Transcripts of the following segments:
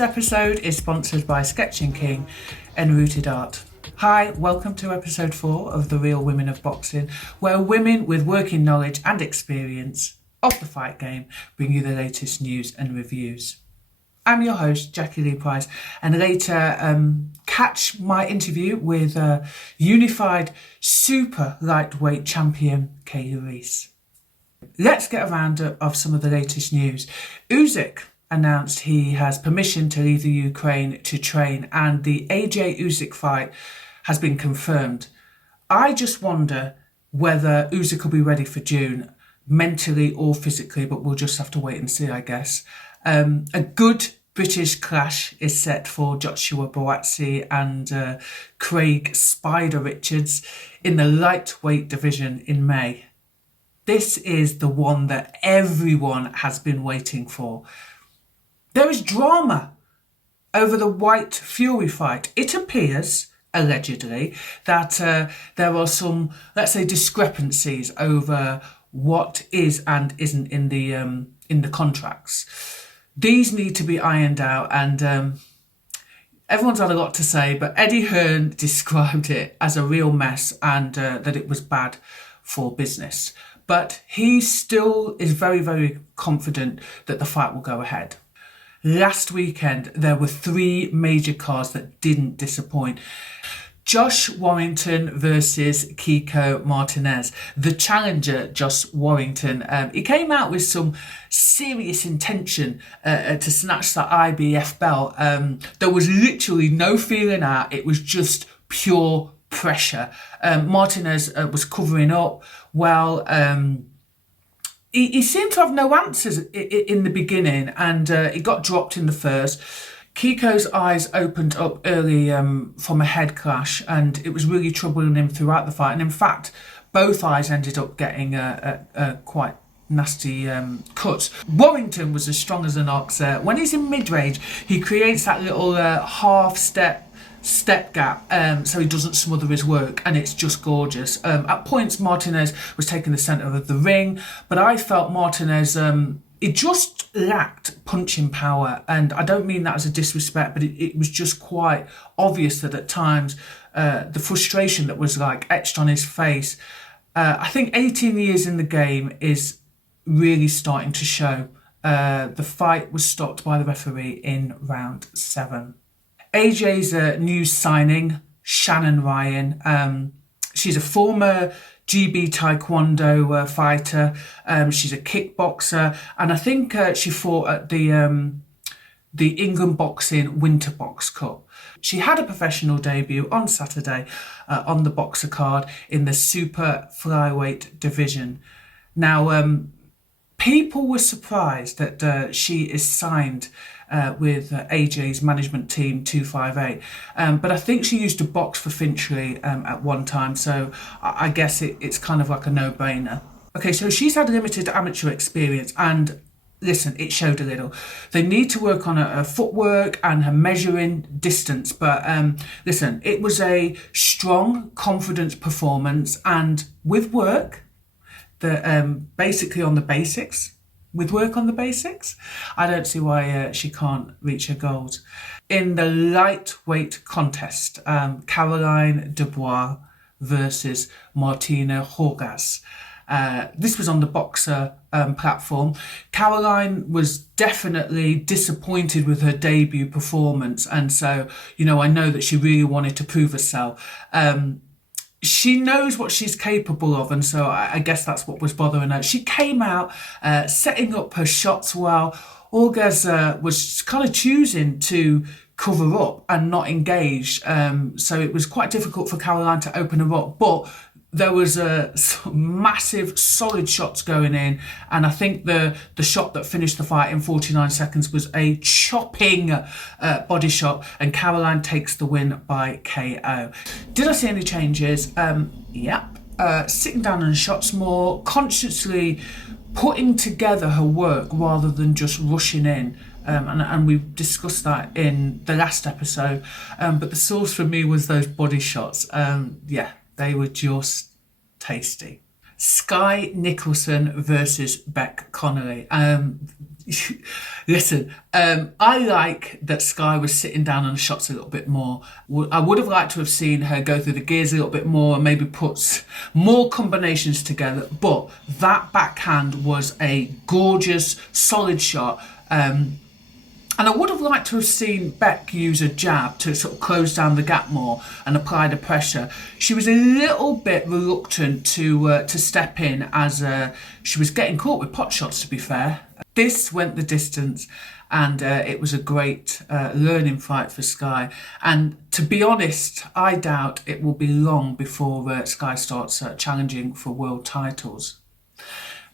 This episode is sponsored by Sketching King and Rooted Art. Hi, welcome to episode 4 of The Real Women of Boxing, where women with working knowledge and experience of the fight game bring you the latest news and reviews. I'm your host, Jacqui-Lee Pryce, and later catch my interview with unified super lightweight champion Kali Reis. Let's get a roundup of some of the latest news. Usyk announced he has permission to leave the Ukraine to train, and the AJ Usyk fight has been confirmed. I just wonder whether Usyk will be ready for June, mentally or physically, but we'll just have to wait and see, I guess. A good British clash is set for Joshua Buatsi and Craig Spider Richards in the lightweight division in May. This is the one that everyone has been waiting for. There is drama over the White Fury fight. It appears, allegedly, that there are some, let's say, discrepancies over what is and isn't in the contracts. These need to be ironed out, and everyone's had a lot to say, but Eddie Hearn described it as a real mess and that it was bad for business. But he still is very, very confident that the fight will go ahead. Last weekend, there were 3 major cards that didn't disappoint. Josh Warrington versus Kiko Martinez. The challenger, Josh Warrington, he came out with some serious intention to snatch that IBF belt. There was literally no feeling out. It was just pure pressure. Martinez was covering up well. He seemed to have no answers in the beginning, and he got dropped in the first. Kiko's eyes opened up early from a head clash, and it was really troubling him throughout the fight. And in fact, both eyes ended up getting a quite nasty cuts. Warrington was as strong as an ox. When he's in mid-range, he creates that little step gap so he doesn't smother his work, and it's just gorgeous. At points, Martinez was taking the centre of the ring, but I felt Martinez it just lacked punching power, and I don't mean that as a disrespect, but it was just quite obvious that at times the frustration that was like etched on his face. I think 18 years in the game is really starting to show. The fight was stopped by the referee in round 7. AJ's new signing, Shannon Ryan. She's a former GB Taekwondo fighter. She's a kickboxer, and I think she fought at the England Boxing Winter Box Cup. She had a professional debut on Saturday on the Boxer card in the super flyweight division. Now, people were surprised that she is signed with AJ's management team 258, but I think she used to box for Finchley at one time, so I guess it's kind of like a no-brainer. Okay, so she's had limited amateur experience, and listen, it showed a little. They need to work on her footwork and her measuring distance, but listen, it was a strong, confident performance, and with work, basically on the basics. With work on the basics, I don't see why she can't reach her goals. In the lightweight contest, Caroline Dubois versus Martina Hingis. This was on the Boxer platform. Caroline was definitely disappointed with her debut performance, and so, I know that she really wanted to prove herself. She knows what she's capable of, and so I guess that's what was bothering her. She came out setting up her shots well. Hingis was kind of choosing to cover up and not engage, so it was quite difficult for Caroline to open her up, but there was some massive solid shots going in, and I think the shot that finished the fight in 49 seconds was a chopping body shot, and Caroline takes the win by KO. Did I see any changes? Yep. Sitting down on shots more, consciously putting together her work rather than just rushing in. And we discussed that in the last episode, but the source for me was those body shots. They were just tasty. Sky Nicholson versus Beck Connolly. Listen, I like that Sky was sitting down on the shots a little bit more. I would have liked to have seen her go through the gears a little bit more and maybe put more combinations together. But that backhand was a gorgeous, solid shot. And I would have liked to have seen Beck use a jab to sort of close down the gap more and apply the pressure. She was a little bit reluctant to step in as she was getting caught with pot shots, to be fair. This went the distance, and it was a great learning fight for Sky. And to be honest, I doubt it will be long before Sky starts challenging for world titles.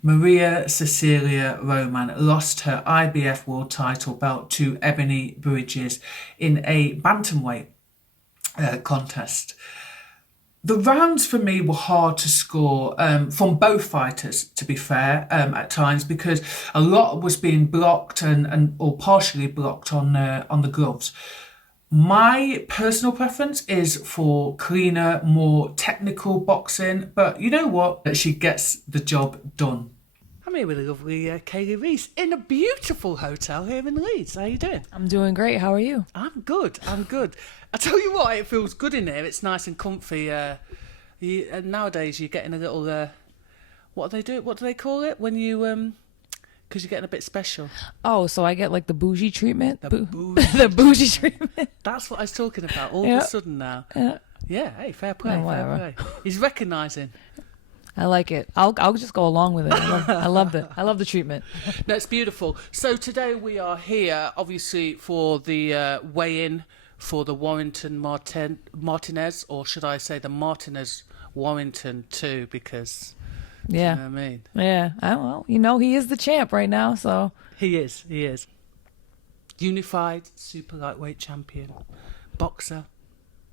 Maria Cecilia Roman lost her IBF world title belt to Ebony Bridges in a bantamweight contest. The rounds for me were hard to score from both fighters, to be fair, at times, because a lot was being blocked and or partially blocked on the gloves. My personal preference is for cleaner, more technical boxing, but you know what? She gets the job done. I'm here with the lovely Kali Reis in a beautiful hotel here in Leeds. How are you doing? I'm doing great. How are you? I'm good. I tell you what, it feels good in here. It's nice and comfy. Nowadays, you're getting a little... what do they do? What do they call it when you... Because you're getting a bit special. Oh, so I get like the bougie treatment? The bougie the bougie treatment. That's what I was talking about all of a sudden now. Yeah, hey, fair play, fair play. He's recognising. I like it. I'll just go along with it. I love the treatment. No, it's beautiful. So today we are here, obviously, for the weigh-in for the Warrington Martinez, or should I say the Martinez Warrington too, because... Yeah. You know what I mean? Yeah. Well, he is the champ right now, so. He is. Unified super lightweight champion, boxer,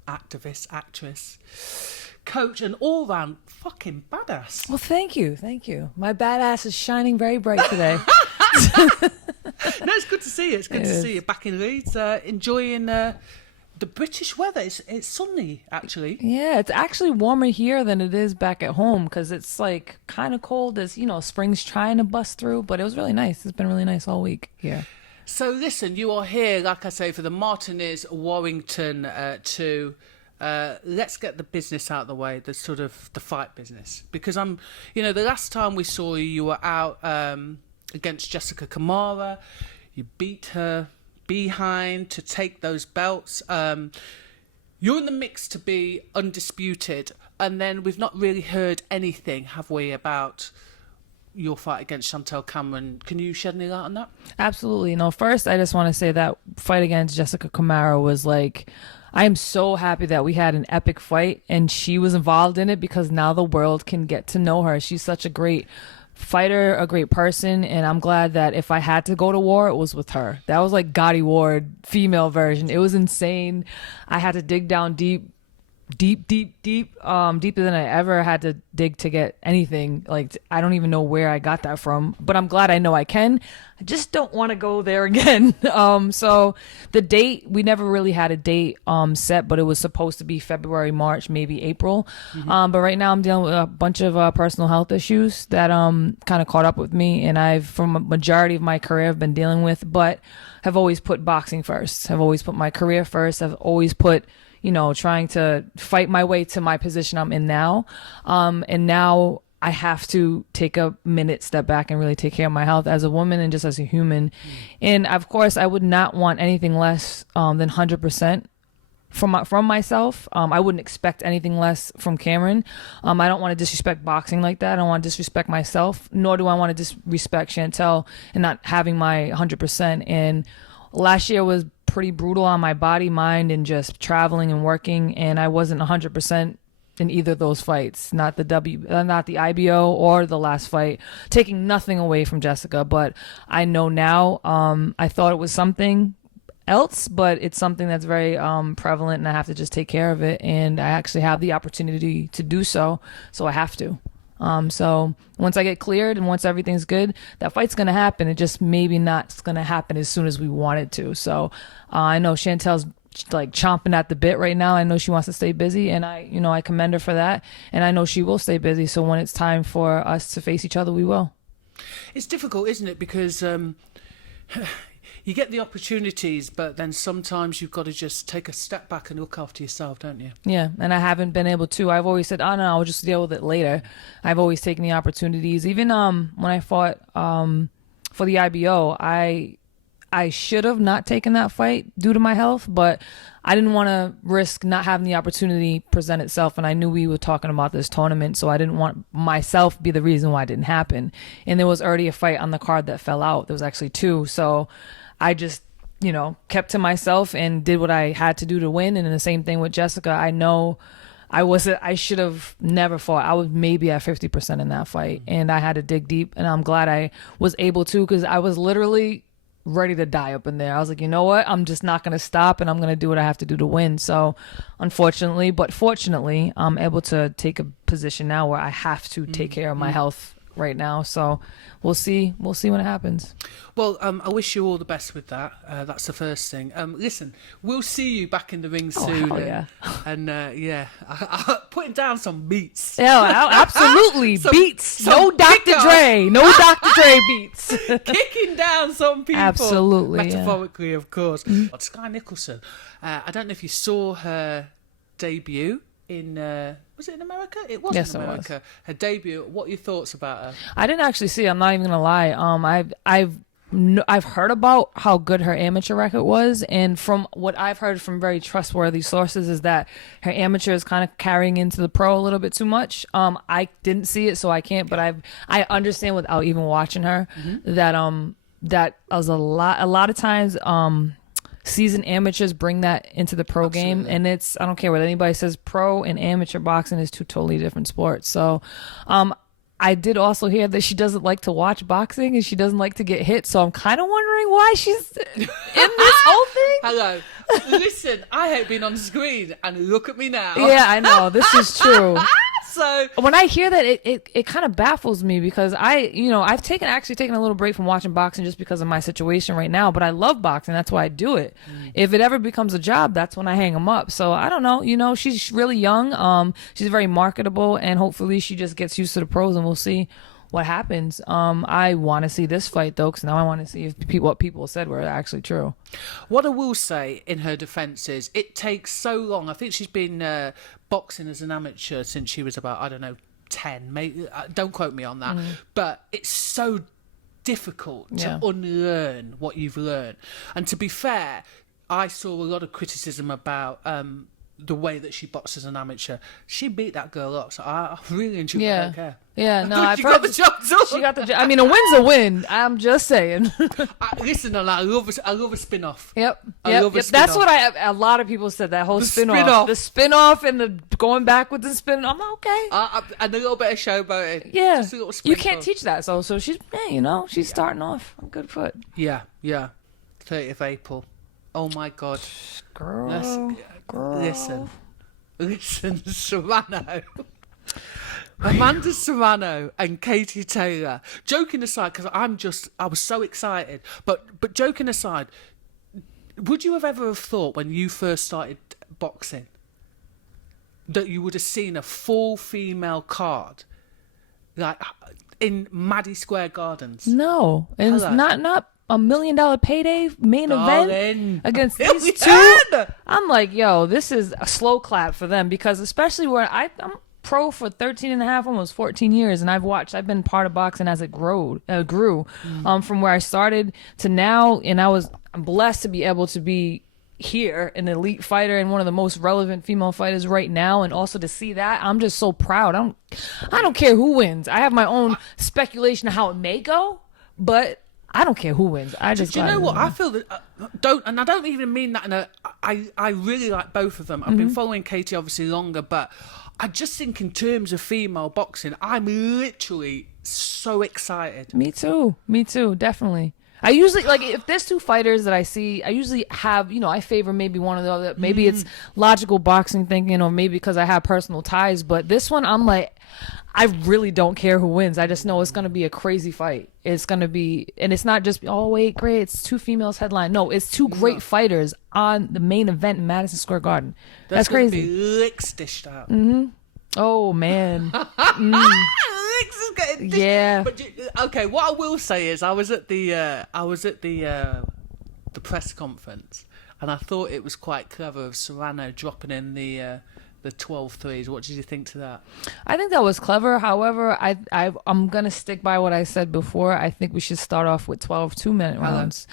activist, actress, coach, and all-round fucking badass. Well, thank you. My badass is shining very bright today. No, it's good to see you. It's good to see you back in Leeds, enjoying... the British weather, it's sunny, actually. Yeah, it's actually warmer here than it is back at home because it's like kind of cold as, spring's trying to bust through, but it was really nice. It's been really nice all week here. So listen, you are here, like I say, for the Martinez Warrington 2. Let's get the business out of the way, the sort of the fight business. Because the last time we saw you were out against Jessica Kamara. You beat her behind to take those belts. You're in the mix to be undisputed, and then we've not really heard anything, have we, about your fight against Chantel Cameron? Can you shed any light on that? Absolutely. First I just want to say that fight against Jessica Kamara was like, I am so happy that we had an epic fight and she was involved in it, because now the world can get to know her. She's such a great fighter, a great person, and I'm glad that if I had to go to war, it was with her. That was like Gotti Ward female version. It was insane. I had to dig down deep, deeper than I ever had to dig to get anything. Like, I don't even know where I got that from, but I'm glad I know I can. I just don't want to go there again. So the date, we never really had a date set, but it was supposed to be February, March, maybe April. But right now I'm dealing with a bunch of personal health issues that kind of caught up with me, and I've, from a majority of my career, I've been dealing with, but have always put boxing first. Have always put my career first. I've always put trying to fight my way to my position I'm in now. And now I have to take a minute, step back, and really take care of my health as a woman and just as a human. And of course, I would not want anything less than 100% from myself. I wouldn't expect anything less from Cameron. I don't want to disrespect boxing like that. I don't want to disrespect myself, nor do I want to disrespect Chantel and not having my 100%. And last year was pretty brutal on my body, mind, and just traveling and working, and I wasn't 100% in either of those fights, not the IBO or the last fight, taking nothing away from Jessica, but I know now. I thought it was something else, but it's something that's very prevalent, and I have to just take care of it, and I actually have the opportunity to do so I have to. So once I get cleared and once everything's good, that fight's going to happen. It just maybe not going to happen as soon as we want it to. So I know Chantel's like chomping at the bit right now. I know she wants to stay busy, and I commend her for that, and I know she will stay busy. So when it's time for us to face each other, we will. It's difficult, isn't it? Because you get the opportunities, but then sometimes you've got to just take a step back and look after yourself, don't you? Yeah, and I haven't been able to. I've always said, oh, no, I'll just deal with it later. I've always taken the opportunities. Even when I fought for the IBO, I should have not taken that fight due to my health, but I didn't want to risk not having the opportunity present itself, and I knew we were talking about this tournament, so I didn't want myself be the reason why it didn't happen. And there was already a fight on the card that fell out. There was actually 2, so I just, kept to myself and did what I had to do to win. And then the same thing with Jessica. I know I should have never fought. I was maybe at 50% in that fight, and I had to dig deep, and I'm glad I was able to, because I was literally ready to die up in there. I was like, you know what? I'm just not going to stop, and I'm going to do what I have to do to win. So unfortunately, but fortunately, I'm able to take a position now where I have to take care of my health right now. So we'll see when it happens. Well, I wish you all the best with that. That's the first thing. Listen, we'll see you back in the ring soon. Hell yeah. And putting down some beats. Yeah, absolutely. Beats. No Dr. kick-off. Dre. No Dr. Dre beats. Kicking down some people. Absolutely. Metaphorically, of course. Sky Nicholson. I don't know if you saw her debut in... was it in America? It was Yes, in it America. was. Her debut. What are your thoughts about her? I didn't actually see it. I'm not even gonna lie. I've heard about how good her amateur record was, and from what I've heard from very trustworthy sources is that her amateur is kind of carrying into the pro a little bit too much. I didn't see it, so I can't. But I understand without even watching her that was a lot of times seasoned amateurs bring that into the pro game, and I don't care what anybody says, pro and amateur boxing is 2 totally different sports. So I did also hear that she doesn't like to watch boxing and she doesn't like to get hit, so I'm kind of wondering why she's in this whole thing. Hello. Listen, I hate being on screen, and look at me now. Yeah, I know, this is true. So when I hear that, it kind of baffles me, because I've taken a little break from watching boxing just because of my situation right now, but I love boxing. That's why I do it. If it ever becomes a job, that's when I hang them up. So I don't know, she's really young. She's very marketable, and hopefully she just gets used to the pros, and we'll see what happens. I want to see this fight though, because now I want to see if what people said were actually true. what I will say in her defence is it takes so long. I think she's been boxing as an amateur since she was about, 10. Maybe, don't quote me on that. But it's so difficult to unlearn what you've learned. And to be fair, I saw a lot of criticism about the way that she boxed as an amateur. She beat that girl up, so I really enjoyed it. I don't care. Yeah, no, She got the job done. She got the job. I mean, a win's a win. I'm just saying. Listen, I love a spin-off. Yep. I love a That's spin-off. what a lot of people said, that whole spin-off. spin-off. The spin-off and the going back with the spin. I'm okay. And a little bit of showboating. Yeah. Just a little You sprinkle. can't teach that. So she's, she's starting off on good foot. Yeah. 30th April. Oh my God. Girl. Listen, Serrano. Amanda Serrano and Katie Taylor. Joking aside, because I was so excited. But joking aside, would you have ever thought when you first started boxing that you would have seen a full female card like in Maddy Square Gardens? No, it was not $1 million payday main event against these two. I'm like, yo, this is a slow clap for them, because especially where I'm pro for 13 and a half, almost 14 years, and I've been part of boxing as it grew from where I started to now, and I'm blessed to be able to be here, an elite fighter and one of the most relevant female fighters right now, and also to see that, I'm just so proud. I don't care who wins. I have my own speculation of how it may go, but I don't care who wins. Do you know what? I feel that I don't even mean that in a. I really like both of them. I've been following Katie obviously longer, but I just think in terms of female boxing, I'm literally so excited. Me too, definitely. I usually, like, if there's two fighters that I see, I usually have, I favor maybe one or the other. Maybe it's logical boxing thinking, or maybe because I have personal ties. But this one, I'm like, I really don't care who wins. I just know it's going to be a crazy fight. It's going to be, and it's not just, oh, wait, great, it's 2 females headline. No, it's 2 great fighters on the main event in Madison Square Garden. That's crazy. Be licks dished out. Oh, man. Licks is getting dished. Yeah. But okay, what I will say is I was at the press conference, and I thought it was quite clever of Serrano dropping in the 12 threes. What did you think to that? I think that was clever. However, I'm going to stick by what I said before. I think we should start off with 12 2-minute rounds.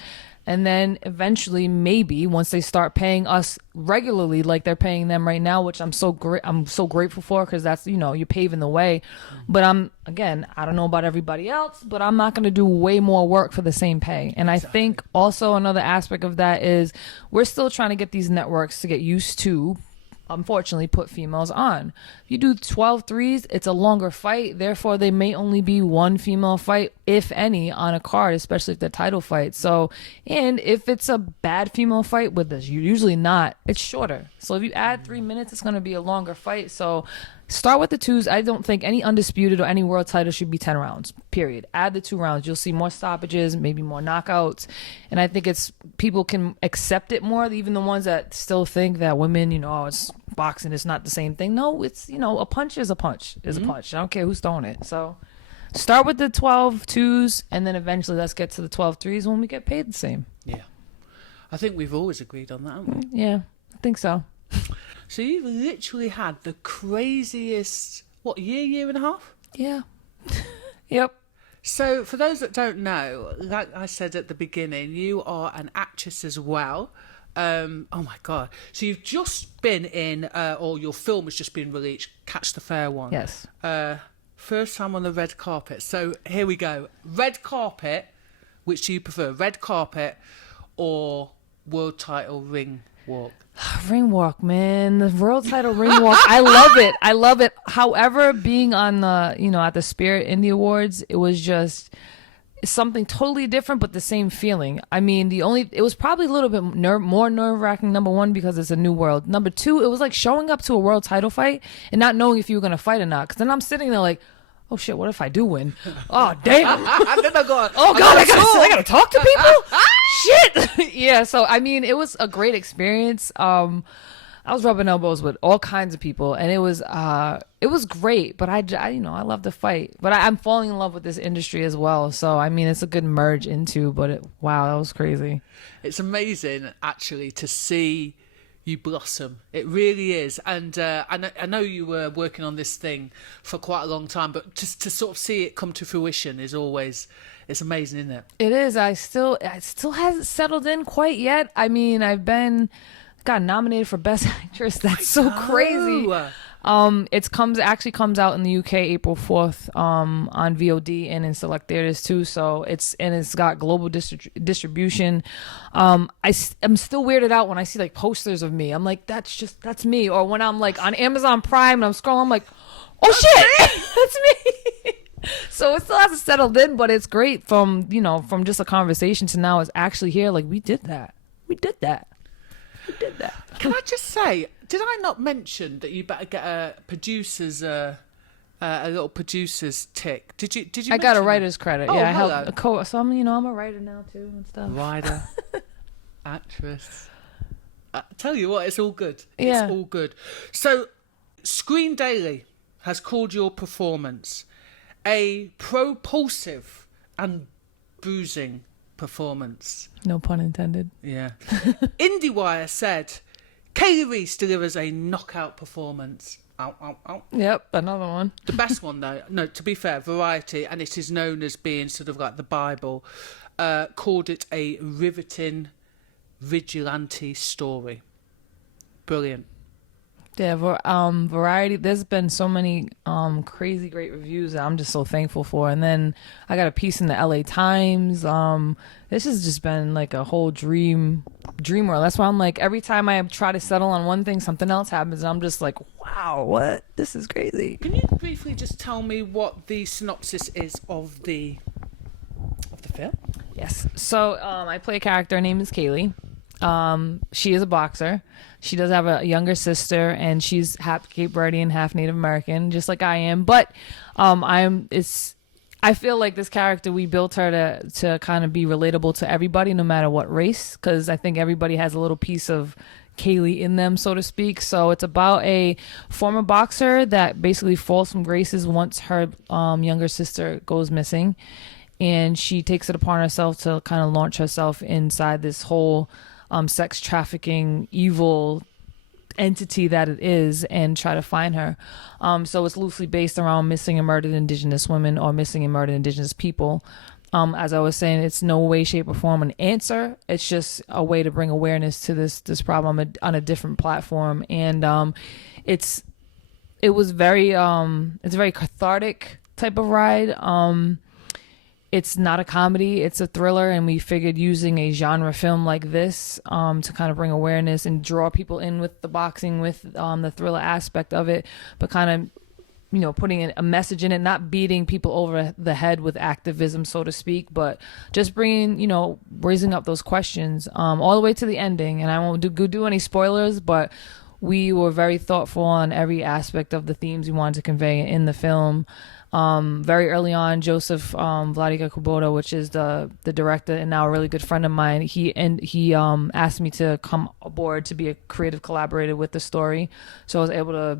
And then eventually, maybe once they start paying us regularly, like they're paying them right now, which I'm so grateful for, because that's, you're paving the way. But I don't know about everybody else, but I'm not going to do way more work for the same pay. And I think also another aspect of that is we're still trying to get these networks to get used to, unfortunately, put females on. If you do 12 threes, it's a longer fight. Therefore, they may only be 1 female fight, if any, on a card, especially if they're title fights. So, and if it's a bad female fight, with this, you're usually not, it's shorter. So if you add 3 minutes, it's going to be a longer fight. So start with the 2s. I don't think any undisputed or any world title should be 10 rounds, period. Add the 2 rounds. You'll see more stoppages, maybe more knockouts. And I think people can accept it more, even the ones that still think that women, it's boxing, it's not the same thing. No, it's, a punch is a punch, a punch. I don't care who's throwing it. So start with the 12 2s, and then eventually let's get to the 12 3s when we get paid the same. Yeah. I think we've always agreed on that, haven't we? Yeah, I think so. So you've literally had the craziest, year and a half? Yeah. Yep. So for those that don't know, like I said at the beginning, you are an actress as well. Oh my God. So you've just been in, or your film has just been released, Catch the Fair One. Yes. First time on the red carpet. So here we go. Red carpet, which do you prefer? Red carpet or world title ring walk? Ring walk, man. The world title ring walk. I love it. I love it. However, being on the, at the Spirit Indie Awards, it was just something totally different, but the same feeling. I mean, it was probably a little bit more nerve-wracking, number 1, because it's a new world. Number 2, it was like showing up to a world title fight and not knowing if you were going to fight or not. Because then I'm sitting there like, oh shit, what if I do win? Oh, damn. Then I got, oh God, I gotta talk to people? Shit. Yeah, so I mean, it was a great experience. I was rubbing elbows with all kinds of people, and it was great. But I love the fight. But I'm falling in love with this industry as well. So I mean, it's a good merge into. But wow, that was crazy. It's amazing actually to see you blossom. It really is. And I know you were working on this thing for quite a long time, but just to sort of see it come to fruition is always, it's amazing, isn't it? It is. It still hasn't settled in quite yet. I mean, got nominated for Best Actress. That's so crazy. It comes out in the UK April 4th on VOD and in select theaters too. So it's got global distribution. I'm still weirded out when I see like posters of me. I'm like, that's me. Or when I'm like on Amazon Prime and I'm scrolling, I'm like, oh shit, that's me. So it still hasn't settled in, but it's great from just a conversation to now it's actually here. Like we did that. Can I just say, did I not mention that you better get a little producer's tick? Did you? I got a writer's credit. Oh, yeah, I hello. helped. So I'm a writer now too and stuff. Writer, actress. Tell you what, it's all good. Yeah. It's all good. So, Screen Daily has called your performance a propulsive and bruising performance. No pun intended. Yeah. IndieWire said, Kali Reis delivers a knockout performance. Ow, ow, ow. Yep, another one. The best one, though, no, to be fair, Variety, and it is known as being sort of like the Bible, called it a riveting vigilante story. Brilliant. Yeah, Variety, there's been so many crazy great reviews that I'm just so thankful for. And then I got a piece in the LA Times. This has just been like a whole dream world. That's why I'm like, every time I try to settle on one thing, something else happens. And I'm just like, wow, what? This is crazy. Can you briefly just tell me what the synopsis is of the film? Yes. So I play a character. Her name is Kaylee. She is a boxer. She does have a younger sister, and she's half Cape Verdean, half Native American, just like I am. But I feel like this character, we built her to kind of be relatable to everybody, no matter what race, because I think everybody has a little piece of Kaylee in them, so to speak. So it's about a former boxer that basically falls from graces once her younger sister goes missing, and she takes it upon herself to kind of launch herself inside this whole sex trafficking evil entity that it is and try to find her. So it's loosely based around missing and murdered Indigenous women or missing and murdered Indigenous people. As I was saying, it's no way, shape, or form an answer. It's just a way to bring awareness to this problem on a different platform. And it's a very cathartic type of ride. It's not a comedy, it's a thriller, and we figured using a genre film like this to kind of bring awareness and draw people in with the boxing, with the thriller aspect of it, but kind of, putting in a message in it, not beating people over the head with activism, so to speak, but just bringing, raising up those questions all the way to the ending. And I won't do any spoilers, but we were very thoughtful on every aspect of the themes we wanted to convey in the film. Very early on, Joseph Vladica Kubota, which is the director and now a really good friend of mine, he asked me to come aboard to be a creative collaborator with the story. So I was able to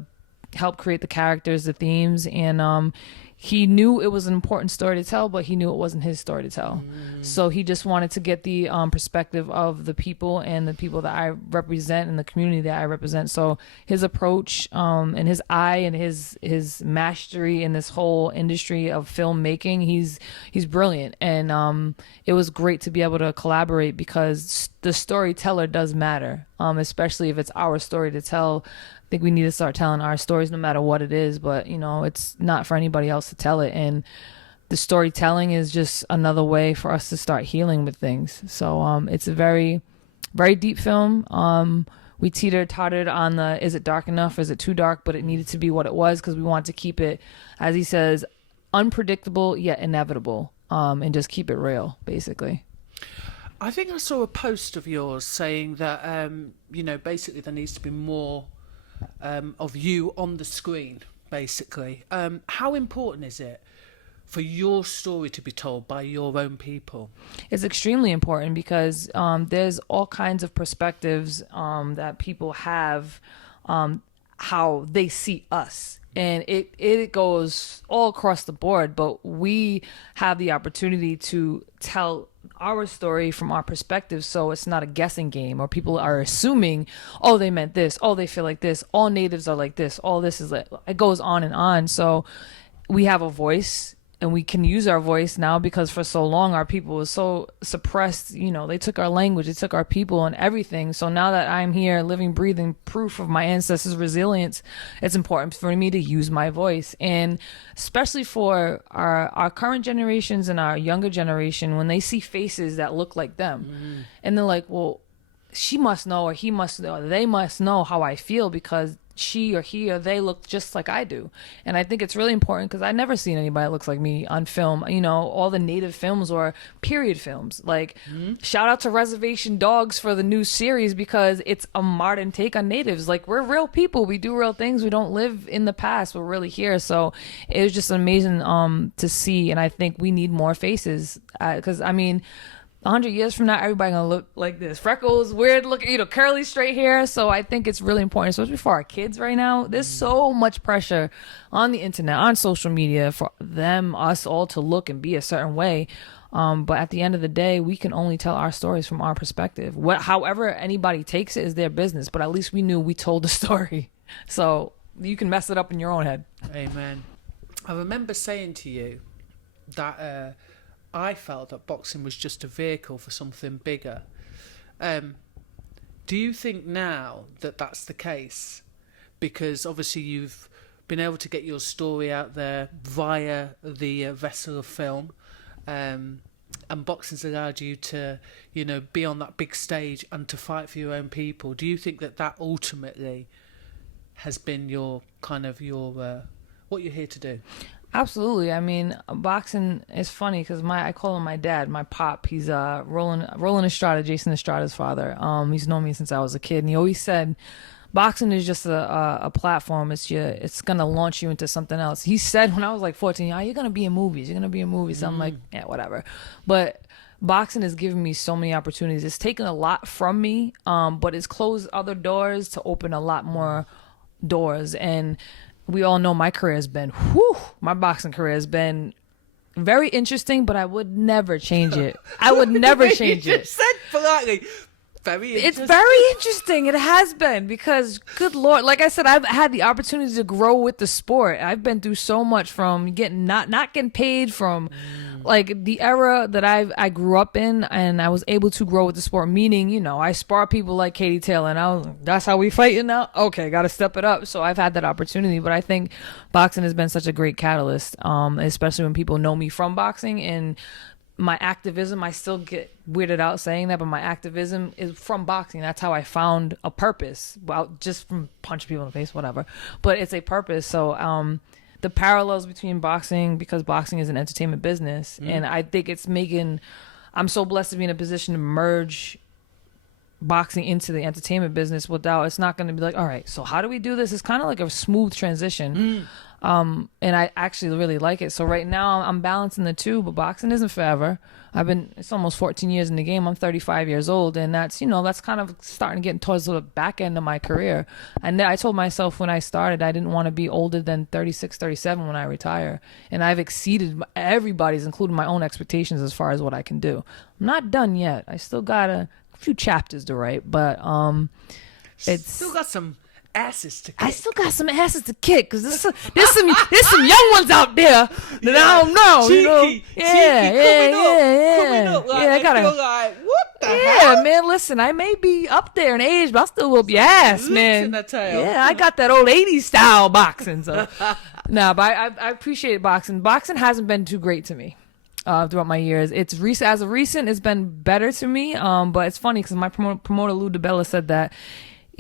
help create the characters, the themes, and he knew it was an important story to tell, but he knew it wasn't his story to tell. So he just wanted to get the perspective of the people and the people that I represent and the community that I represent. So his approach and his eye and his mastery in this whole industry of filmmaking, he's brilliant. And it was great to be able to collaborate because the storyteller does matter, especially if it's our story to tell. I think we need to start telling our stories no matter what it is, but it's not for anybody else to tell it. And the storytelling is just another way for us to start healing with things. So it's a very, very deep film. We teeter-tottered on is it dark enough? Is it too dark? But it needed to be what it was because we wanted to keep it, as he says, unpredictable yet inevitable, and just keep it real, basically. I think I saw a post of yours saying that, basically there needs to be more of you on the screen, basically. How important is it for your story to be told by your own people? It's extremely important because there's all kinds of perspectives that people have, how they see us. And it goes all across the board, but we have the opportunity to tell our story from our perspective, so it's not a guessing game or people are assuming, oh, they meant this, oh, they feel like this, all natives are like this, all this is like, it goes on and on. So we have a voice and we can use our voice now because for so long our people was so suppressed. They took our language, they took our people and everything. So now that I'm here living, breathing proof of my ancestors' resilience, it's important for me to use my voice. And especially for our current generations and our younger generation, when they see faces that look like them, and they're like, well, she must know, or he must know, or they must know how I feel because she or he or they look just like I do. And I think it's really important because I never seen anybody that looks like me on film. All the native films or period films. Like, shout out to Reservation Dogs for the new series because it's a modern take on natives. Like, we're real people. We do real things. We don't live in the past. We're really here. So it was just amazing to see. And I think we need more faces because, 100 years from now, everybody gonna look like this. Freckles, weird looking, curly straight hair. So I think it's really important, especially for our kids right now. There's so much pressure on the internet, on social media for us all to look and be a certain way. But at the end of the day, we can only tell our stories from our perspective. However anybody takes it is their business, but at least we knew we told the story. So you can mess it up in your own head. Amen. I remember saying to you that I felt that boxing was just a vehicle for something bigger. Do you think now that that's the case? Because obviously you've been able to get your story out there via the vessel of film, and boxing's allowed you to, be on that big stage and to fight for your own people. Do you think that ultimately has been your what you're here to do? Absolutely. I mean, boxing is funny because I call him my dad, my pop. He's Roland Estrada, Jason Estrada's father. He's known me since I was a kid, and he always said, boxing is just a platform. It's gonna launch you into something else. He said when I was like 14, you're gonna be in movies. You're gonna be in movies. So I'm like, yeah, whatever. But boxing has given me so many opportunities. It's taken a lot from me, but it's closed other doors to open a lot more doors. And we all know my career has been, my boxing career has been very interesting, but I would never change it. I would never change it. You just said politely. It's very interesting. It has been because, good Lord, like I said, I've had the opportunity to grow with the sport. I've been through so much, from getting not getting paid, from like the era that I grew up in, and I was able to grow with the sport. Meaning, I spar people like Katie Taylor, and I was like, that's how we fighting now. Okay, got to step it up. So I've had that opportunity, but I think boxing has been such a great catalyst, especially when people know me from boxing. And my activism, I still get weirded out saying that, but my activism is from boxing. That's how I found a purpose. Well, just from punching people in the face, whatever. But it's a purpose. So the parallels between boxing, because boxing is an entertainment business, and I think I'm so blessed to be in a position to merge boxing into the entertainment business without, it's not going to be like, all right, so how do we do this? It's kind of like a smooth transition. And I actually really like it. So right now I'm balancing the two, but boxing isn't forever. It's almost 14 years in the game. I'm 35 years old, and that's kind of starting to get towards the back end of my career. And I told myself when I started, I didn't want to be older than 36, 37 when I retire. And I've exceeded everybody's, including my own expectations, as far as what I can do. I'm not done yet. I still got a few chapters to write, but it's still got some asses to kick. I still got some asses to kick, because there's some young ones out there that I don't know. Cheeky, coming up. Like, I gotta feel like, what the hell? man. Listen, I may be up there in age, but I still whoop your ass, man. In the tail. Yeah, I got that old 80s style boxing. So, but I appreciate boxing. Boxing hasn't been too great to me throughout my years. It's as of recent, it's been better to me. But it's funny because my promoter Lou DeBella said that,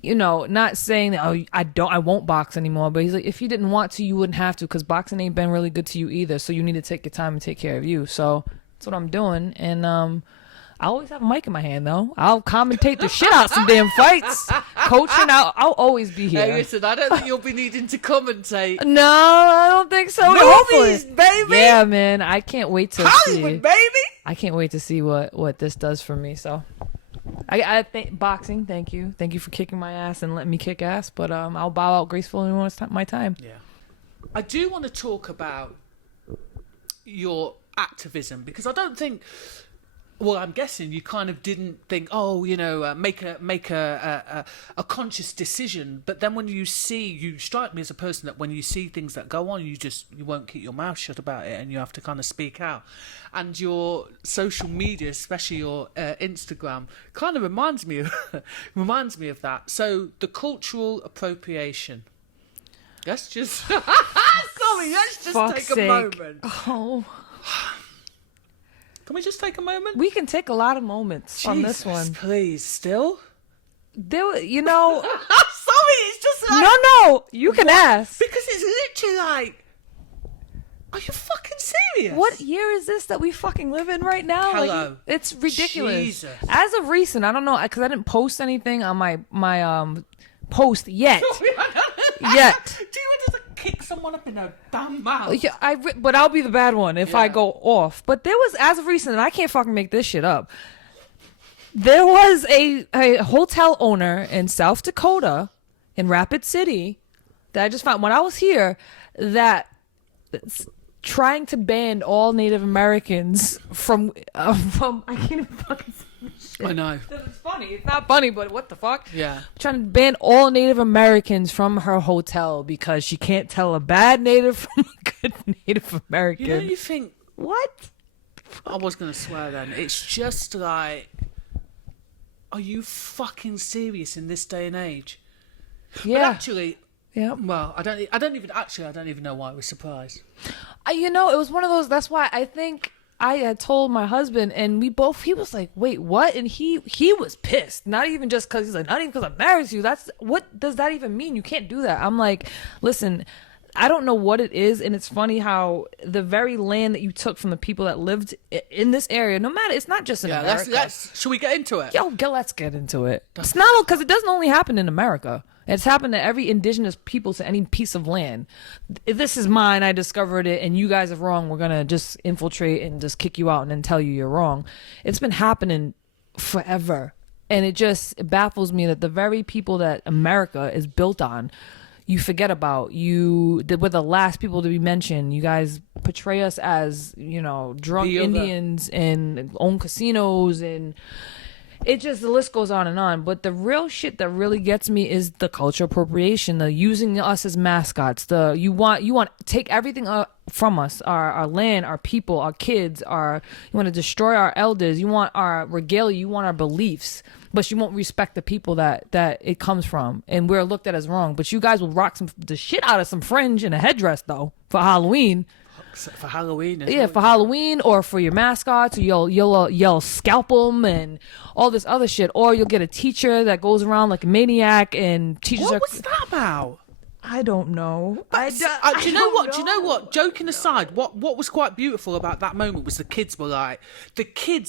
not saying that, I won't box anymore, but he's like, if you didn't want to, you wouldn't have to, because boxing ain't been really good to you either. So you need to take your time and take care of you. So that's what I'm doing. And I always have a mic in my hand, though. I'll commentate the shit out some damn fights. Coaching, I'll always be here. Hey, listen, I don't think you'll be needing to commentate. No, I don't think so. Movies, baby. Yeah, man. I can't wait to Hollywood, see. baby. I can't wait to see what this does for me. So, I think boxing. Thank you for kicking my ass and letting me kick ass. But I'll bow out gracefully when it's my time. Yeah, I do want to talk about your activism, because I don't think. Well, I'm guessing you kind of didn't think, make a conscious decision. But then when you strike me as a person that when you see things that go on, you won't keep your mouth shut about it, and you have to kind of speak out. And your social media, especially your Instagram, kind of reminds me of that. So the cultural appropriation. Let's just let's just take a moment. Oh. Can we just take a moment? We can take a lot of moments on this one. Please, still? There, I'm sorry, it's just like... No, you can ask. Because it's literally like, are you fucking serious? What year is this that we fucking live in right now? Hello. Like, it's ridiculous. Jesus. As of recent, I don't know, because I didn't post anything on my post yet. Yet. Do you want to kick someone up in their damn mouth? Yeah, but I'll be the bad one if I go off. But there was, as of recent, and I can't fucking make this shit up, there was a hotel owner in South Dakota, in Rapid City, that I just found when I was here, that trying to ban all Native Americans from I can't even fucking say this shit. I know. It's funny. It's not funny, but what the fuck? Yeah. Trying to ban all Native Americans from her hotel because she can't tell a bad Native from a good Native American. You think... What? I was going to swear then. It's just like... Are you fucking serious in this day and age? Yeah. But actually... Yeah. Well, I don't even know why I was surprised. It was one of those. That's why I think I had told my husband, and he was like, "Wait, what?" And he was pissed. Not even just because he's like, not even because I'm married to you. What does that even mean? You can't do that. I'm like, listen, I don't know what it is, and it's funny how the very land that you took from the people that lived in this area, no matter, it's not just in America. Should we get into it? Let's get into it. It's not, because it doesn't only happen in America. It's happened to every indigenous people, to any piece of land. This is mine, I discovered it, and you guys are wrong. We're going to just infiltrate and just kick you out and then tell you you're wrong. It's been happening forever. And it baffles me that the very people that America is built on, you forget about. We're the last people to be mentioned. You guys portray us as, drunk Indians and own casinos, and the list goes on and on. But the real shit that really gets me is the cultural appropriation, the using us as mascots. You want to take everything from us, our land, our people, our kids, you want to destroy our elders, you want our regalia, you want our beliefs, but you won't respect the people that it comes from, and we're looked at as wrong. But you guys will rock the shit out of some fringe and a headdress though for Halloween. For Halloween, for Halloween, or for your mascots, or you'll scalp them and all this other shit, or you'll get a teacher that goes around like a maniac and teaches. What was that about? I don't know. Do you know what? Do you know what? Joking aside, what was quite beautiful about that moment was the kids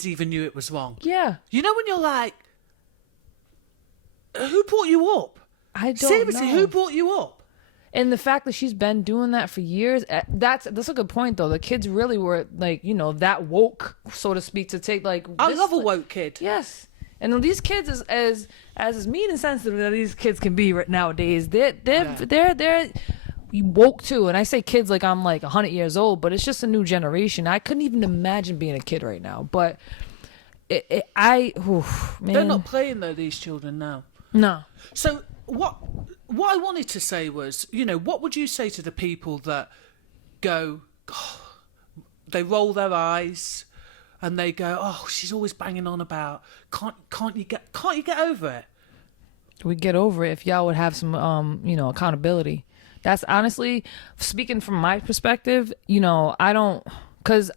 even knew it was wrong. Yeah. You know when you're like, who brought you up? I don't Seriously, know. who brought you up? And the fact that she's been doing that for years, that's a good point though. The kids really were that woke, so to speak, to take I love a woke kid. Yes. And these kids, as mean and sensitive that these kids can be nowadays, they're woke too. And I say kids like I'm like 100 years old, but it's just a new generation. I couldn't even imagine being a kid right now. But man. They're not playing though, these children now. No. So what I wanted to say was, what would you say to the people that go, they roll their eyes and they go, oh, she's always banging on about, can't you get over it? We get over it if y'all would have some accountability. That's honestly, speaking from my perspective, I don't, because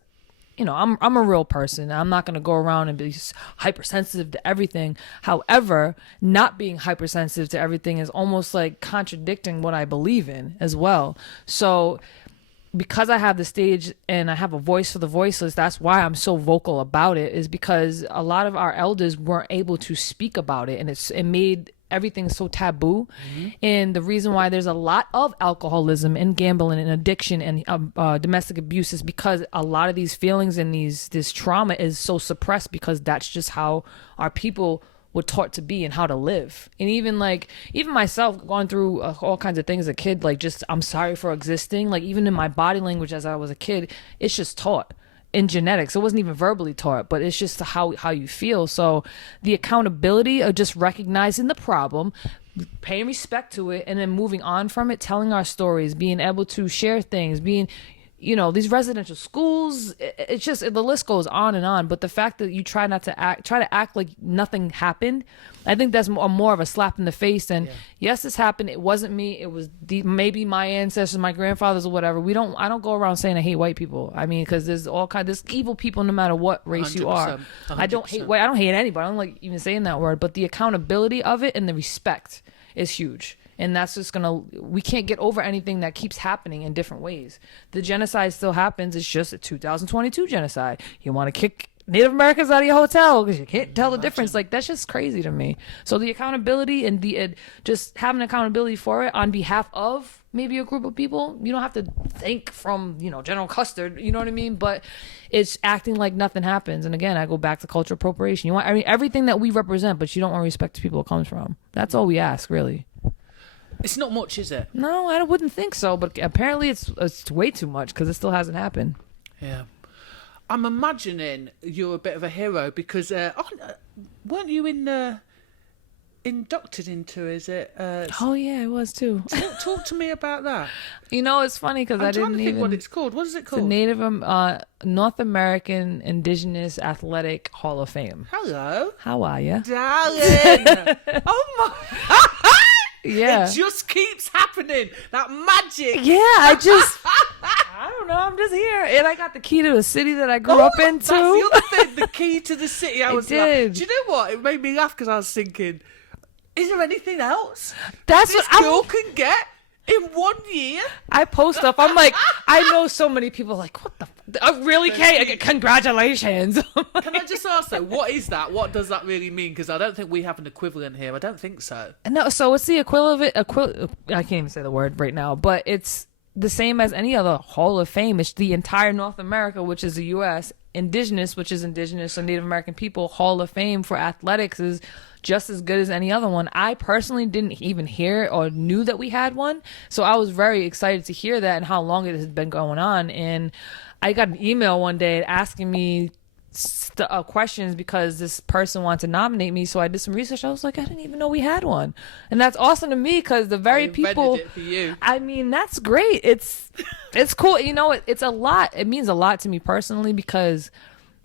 I'm a real person. I'm not going to go around and be hypersensitive to everything. However, not being hypersensitive to everything is almost like contradicting what I believe in as well. So because I have the stage and I have a voice for the voiceless, that's why I'm so vocal about it, is because a lot of our elders weren't able to speak about it, and it made everything so taboo. Mm-hmm. And the reason why there's a lot of alcoholism and gambling and addiction and domestic abuse is because a lot of these feelings and this trauma is so suppressed, because that's just how our people were taught to be and how to live. And even myself going through all kinds of things as a kid, like just I'm sorry for existing, like even in my body language as I was a kid, it's just taught in genetics. It wasn't even verbally taught, but it's just how you feel. So the accountability of just recognizing the problem, paying respect to it, and then moving on from it, telling our stories, being able to share things, being these residential schools, it's just, the list goes on and on. But the fact that you try to act like nothing happened, I think that's more of a slap in the face. And yes, this happened. It wasn't me. It was maybe my ancestors, my grandfathers, or whatever. I don't go around saying I hate white people. I mean, because there's there's evil people no matter what race you are. 100%. I don't hate I don't hate anybody. I don't like even saying that word. But the accountability of it and the respect is huge. And that's just we can't get over anything that keeps happening in different ways. The genocide still happens. It's just a 2022 genocide. You want to kick Native Americans out of your hotel because you can't tell the difference. Like, that's just crazy to me. So the accountability and just having accountability for it on behalf of maybe a group of people, you don't have to think from, General Custer, you know what I mean? But it's acting like nothing happens. And again, I go back to cultural appropriation. Everything that we represent, but you don't want to respect the people it comes from. That's all we ask, really. It's not much, is it? No, I wouldn't think so. But apparently it's way too much, because it still hasn't happened. Yeah. I'm imagining you're a bit of a hero because weren't you inducted into, is it? Oh, yeah, I was too. Talk to me about that. It's funny because I didn't even think what it's called. What is it called? The Native North American Indigenous Athletic Hall of Fame. Hello. How are you? Darling. Oh, my... Yeah. It just keeps happening. That magic. Yeah, I don't know. I'm just here. And I got the key to the city that I grew up in, too. That's the other thing, the key to the city. I was did. Like, do you know what? It made me laugh because I was thinking, is there anything else that's this girl can get? In 1 year? I post stuff. I'm like, I know so many people like, what the really, Kate? Congratulations. Can I just ask though, what is that? What does that really mean? Because I don't think we have an equivalent here. I don't think so. No, so it's the equivalent. I can't even say the word right now, but it's the same as any other Hall of Fame. It's the entire North America, which is the U.S., Indigenous, which is Indigenous and Native American people, Hall of Fame for athletics is just as good as any other one. I personally didn't even hear or knew that we had one, so I was very excited to hear that and how long it has been going on. And I got an email one day asking me questions because this person wanted to nominate me, so I did some research. I was like, I didn't even know we had one, and that's awesome to me because the very people. It for you. I mean, that's great. It's cool. You know, it's a lot. It means a lot to me personally because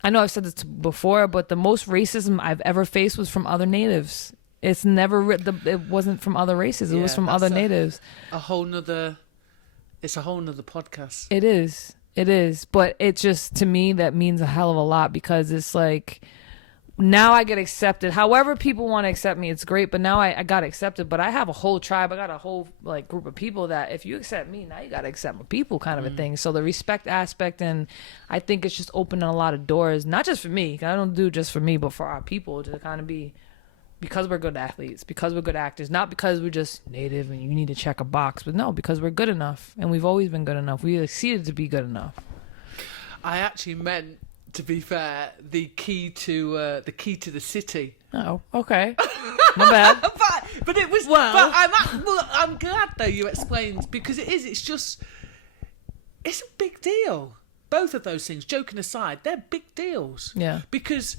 I know I've said this before, but the most racism I've ever faced was from other natives. It's never it wasn't from other races. It was from other natives. It's a whole nother podcast. It is, but it just, to me, that means a hell of a lot because it's like, now I get accepted. However people want to accept me, it's great, but now I got accepted, but I have a whole tribe. I got a whole like group of people that if you accept me, now you got to accept my people kind of a thing. So the respect aspect, and I think it's just opening a lot of doors, not just for me. I don't do it just for me, but for our people to kind of be, because we're good athletes, because we're good actors, not because we're just native and you need to check a box, but no, because we're good enough, and we've always been good enough. We exceeded to be good enough. I actually meant, to be fair, the key to the city. Oh, okay. My bad. but it was. Well, But I'm glad though you explained, because it's a big deal. Both of those things, joking aside, they're big deals. Yeah. Because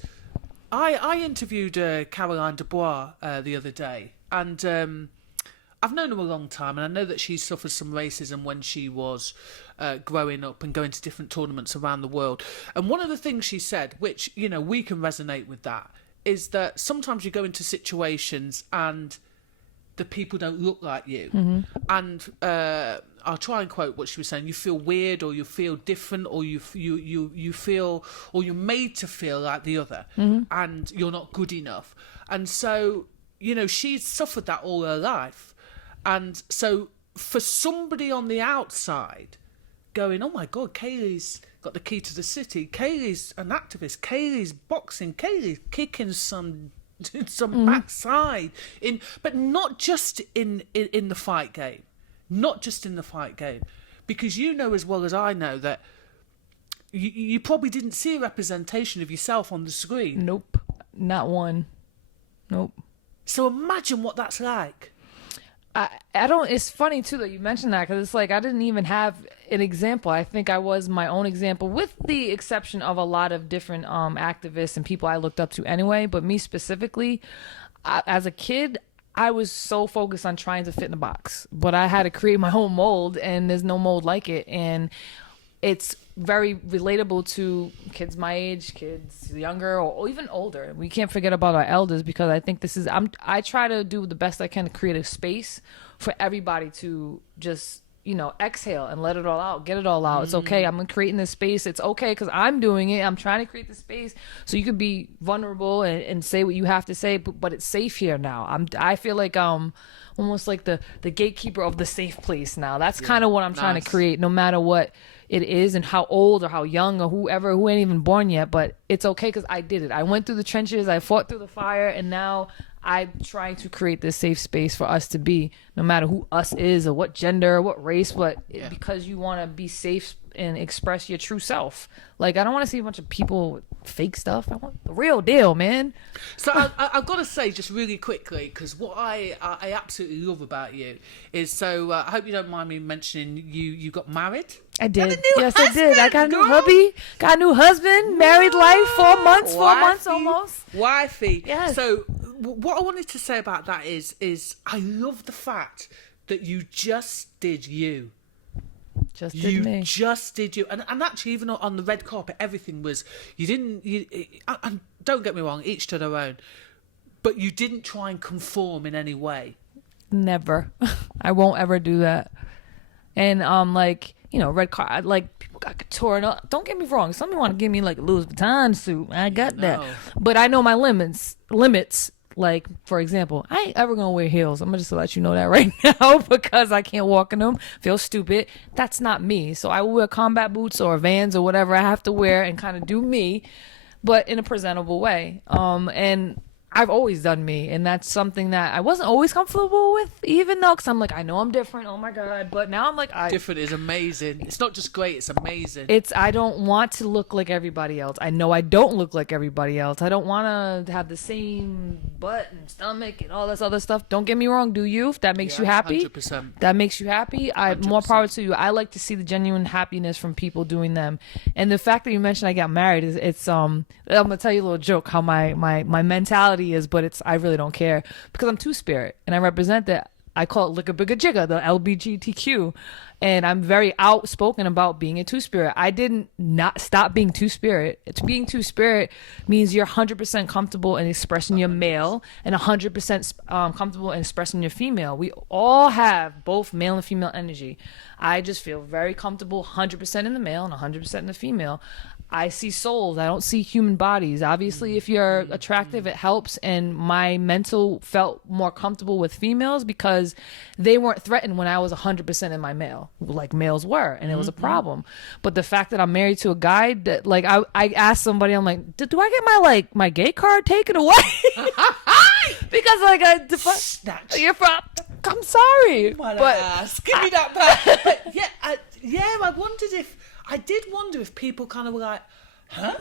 I interviewed Caroline Dubois the other day, and I've known her a long time, and I know that she suffered some racism when she was growing up and going to different tournaments around the world. And one of the things she said, which, you know, we can resonate with that, is that sometimes you go into situations and the people don't look like you. Mm-hmm. And I'll try and quote what she was saying. You feel weird, or you feel different, or you feel, or you're made to feel like the other, and you're not good enough. And so, you know, she's suffered that all her life. And so for somebody on the outside going, oh my God, Kaylee's got the key to the city. Kaylee's an activist. Kaylee's boxing. Kaylee's kicking some backside but not just in the fight game. Not just in the fight game. Because you know as well as I know that you probably didn't see a representation of yourself on the screen. Nope. Not one. Nope. So imagine what that's like. I don't, it's funny too that you mentioned that, because it's like I didn't even have an example. I think I was my own example, with the exception of a lot of different activists and people I looked up to anyway. But me specifically, as a kid, I was so focused on trying to fit in a box, but I had to create my own mold, and there's no mold like it. And it's very relatable to kids my age, kids younger, or even older. We can't forget about our elders, because I think this is, I try to do the best I can to create a space for everybody to just, you know, exhale and let it all out, get it all out. It's okay. I'm creating this space. It's okay because I'm doing it. I'm trying to create the space so you can be vulnerable and say what you have to say, but it's safe here now. I feel like almost like the gatekeeper of the safe place now. That's kind of what I'm trying to create, no matter what it is and how old or how young or whoever who ain't even born yet. But it's okay because I did it. I went through the trenches. I fought through the fire, and now I'm trying to create this safe space for us to be, no matter who us is or what gender or what race, because you want to be safe and express your true self. Like, I don't want to see a bunch of people with fake stuff. I want the real deal, man. So I've got to say, just really quickly, because what I absolutely love about you is, so I hope you don't mind me mentioning you got married. I did. Yes, I did. I got a new hubby, got a new husband, married life, 4 months, 4 months almost. Wifey. Yes. So what I wanted to say about that is I love the fact that you just did you. Just did me. Just did you. And actually, even on the red carpet, everything was, and don't get me wrong, each to their own, but you didn't try and conform in any way. Never. I won't ever do that. And like, you know, red carpet, like, people got couture up. Don't get me wrong. Some people want to give me like a Louis Vuitton suit. I got that. But I know my limits. Like, for example, I ain't ever gonna wear heels. I'm gonna just let you know that right now because I can't walk in them. Feel stupid. That's not me. So I will wear combat boots or Vans or whatever I have to wear and kind of do me, but in a presentable way. And I've always done me, and that's something that I wasn't always comfortable with, even though, because I'm like, I know I'm different, oh my God, but now I'm like, different is amazing. It's not just great, it's amazing. I don't want to look like everybody else. I know I don't look like everybody else. I don't want to have the same butt and stomach and all this other stuff. Don't get me wrong, do you? If that makes you happy, 100%. that makes you happy, 100%. More power to you. I like to see the genuine happiness from people doing them. And the fact that you mentioned I got married, I'm gonna tell you a little joke how my mentality is, but I really don't care because I'm two-spirit and I represent that. I call it Licka Bigga Jigga, the LBGTQ, and I'm very outspoken about being a two-spirit. I didn't not stop being two-spirit. Being two-spirit means you're 100% comfortable in expressing your male and 100% comfortable in expressing your female. We all have both male and female energy. I just feel very comfortable 100% in the male and 100% in the female. I see souls. I don't see human bodies. Obviously, if you're attractive, it helps. And my mental felt more comfortable with females because they weren't threatened when I was 100% in my male, like males were, and it was a problem. But the fact that I'm married to a guy that, like, I asked somebody, I'm like, do I get my gay card taken away? Because Snatch. you're from. I'm sorry, My but ass. Give me that back. But I did wonder if people kind of were like, huh?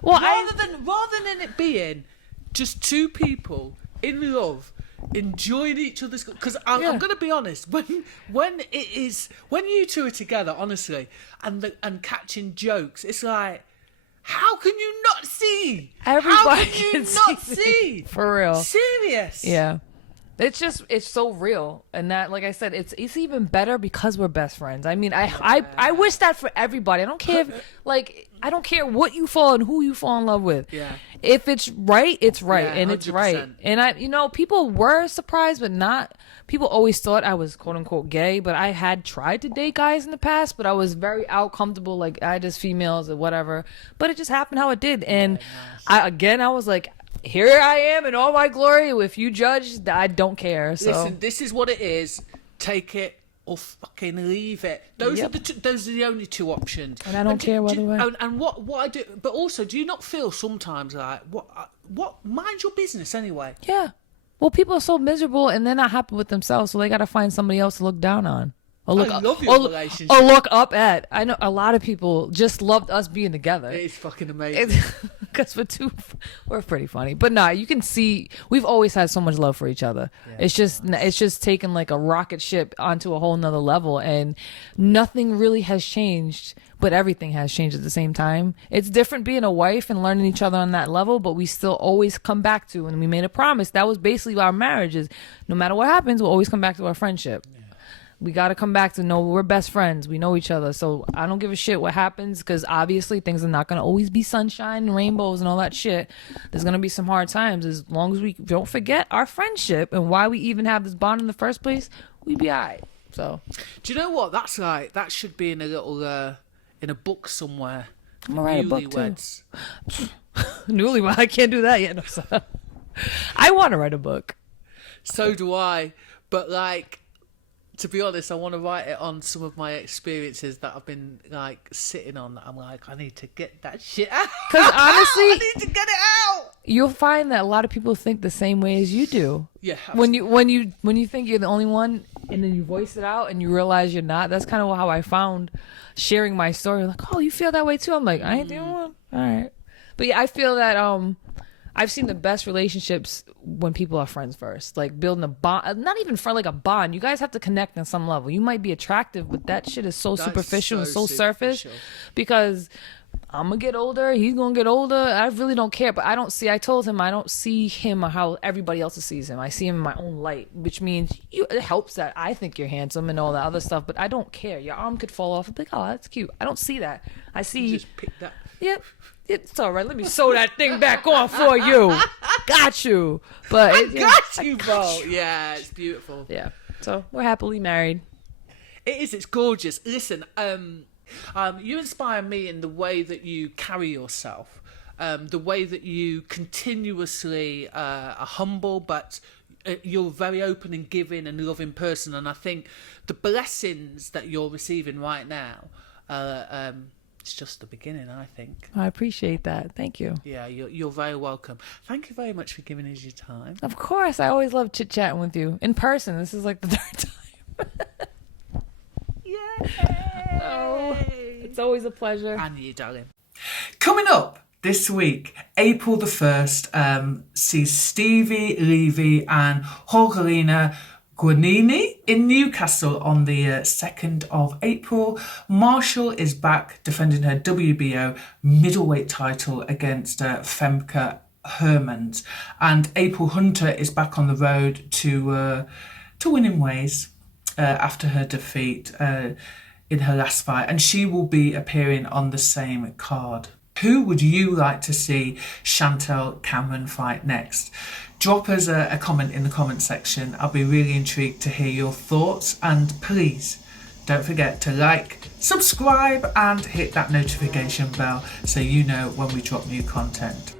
well, Rather than it being just two people in love enjoying each other's, because I'm going to be honest, when you two are together, honestly, and catching jokes, it's like, how can you not see? Everybody How can you can not see. see? For real. Serious? Yeah. It's so real. And that, like I said, it's even better because we're best friends. I mean, I wish that for everybody. I don't care I don't care what you fall and who you fall in love with. Yeah. If it's right, it's right. Yeah, and it's 100%. right. And people were surprised, but not, people always thought I was quote unquote gay, but I had tried to date guys in the past, but I was very comfortable, like I just females or whatever. But it just happened how it did. And I was like, here I am in all my glory. If you judge, I don't care. So Listen, this is what it is. Take it or fucking leave it. Those are the only two options. And I don't care whether way. And what I do, but also, do you not feel sometimes like what mind your business anyway? Yeah. Well, people are so miserable and they're not happy with themselves, so they got to find somebody else to look down on. Or look, I love your relationship. Or look up at. I know a lot of people just loved us being together. It's fucking amazing. Because we're pretty funny. But nah, you can see we've always had so much love for each other. Yeah, it's just taken like a rocket ship onto a whole nother level, and nothing really has changed, but everything has changed at the same time. It's different being a wife and learning each other on that level, but we still always come back to, and we made a promise. That was basically our marriage is no matter what happens, we'll always come back to our friendship. Yeah. We got to come back to know we're best friends. We know each other. So I don't give a shit what happens because obviously things are not going to always be sunshine and rainbows and all that shit. There's going to be some hard times. As long as we don't forget our friendship and why we even have this bond in the first place, we'd be all right. So, do you know what? That's like, that should be in a little, in a book somewhere. I'm going to write a book Newlyweds. too. Newlywed. I can't do that yet. No, I want to write a book. So do I. But like, to be honest, I want to write it on some of my experiences that I've been like sitting on. That I'm like, I need to get that shit out. Because honestly, I need to get it out. You'll find that a lot of people think the same way as you do. Yeah. When you think you're the only one, and then you voice it out, and you realize you're not. That's kind of how I found sharing my story. Like, oh, you feel that way too? I'm like, I ain't the only one. All right. But yeah, I feel that I've seen the best relationships when people are friends first, like building a bond, not even for like a bond. You guys have to connect on some level. You might be attractive, but that shit is so superficial and so surface because I'm going to get older. He's going to get older. I really don't care, but I told him I don't see him how everybody else sees him. I see him in my own light, which means it helps that I think you're handsome and all that other stuff, but I don't care. Your arm could fall off. I'd be like, oh, that's cute. I don't see that. I see. You just pick that. Yep. It's all right. Let me sew that thing back on for you. Got you. But I got you, bro. Yeah, it's beautiful. Yeah. So we're happily married. It is. It's gorgeous. Listen, you inspire me in the way that you carry yourself. the way that you continuously are humble, but you're a very open and giving and loving person. And I think the blessings that you're receiving right now, it's just the beginning, I think. I appreciate that. Thank you. Yeah, you're very welcome. Thank you very much for giving us your time. Of course. I always love chit-chatting with you. In person. This is like the third time. Yay! Oh, it's always a pleasure. And you, darling. Coming up this week, April the 1st, sees Stevie Levy and Jorgelina Guanini in Newcastle on the 2nd of April. Marshall is back defending her WBO middleweight title against Femke Hermans. And April Hunter is back on the road to winning ways after her defeat in her last fight. And she will be appearing on the same card. Who would you like to see Chantel Cameron fight next? Drop us a comment in the comment section. I'll be really intrigued to hear your thoughts. And please don't forget to like, subscribe and hit that notification bell so you know when we drop new content.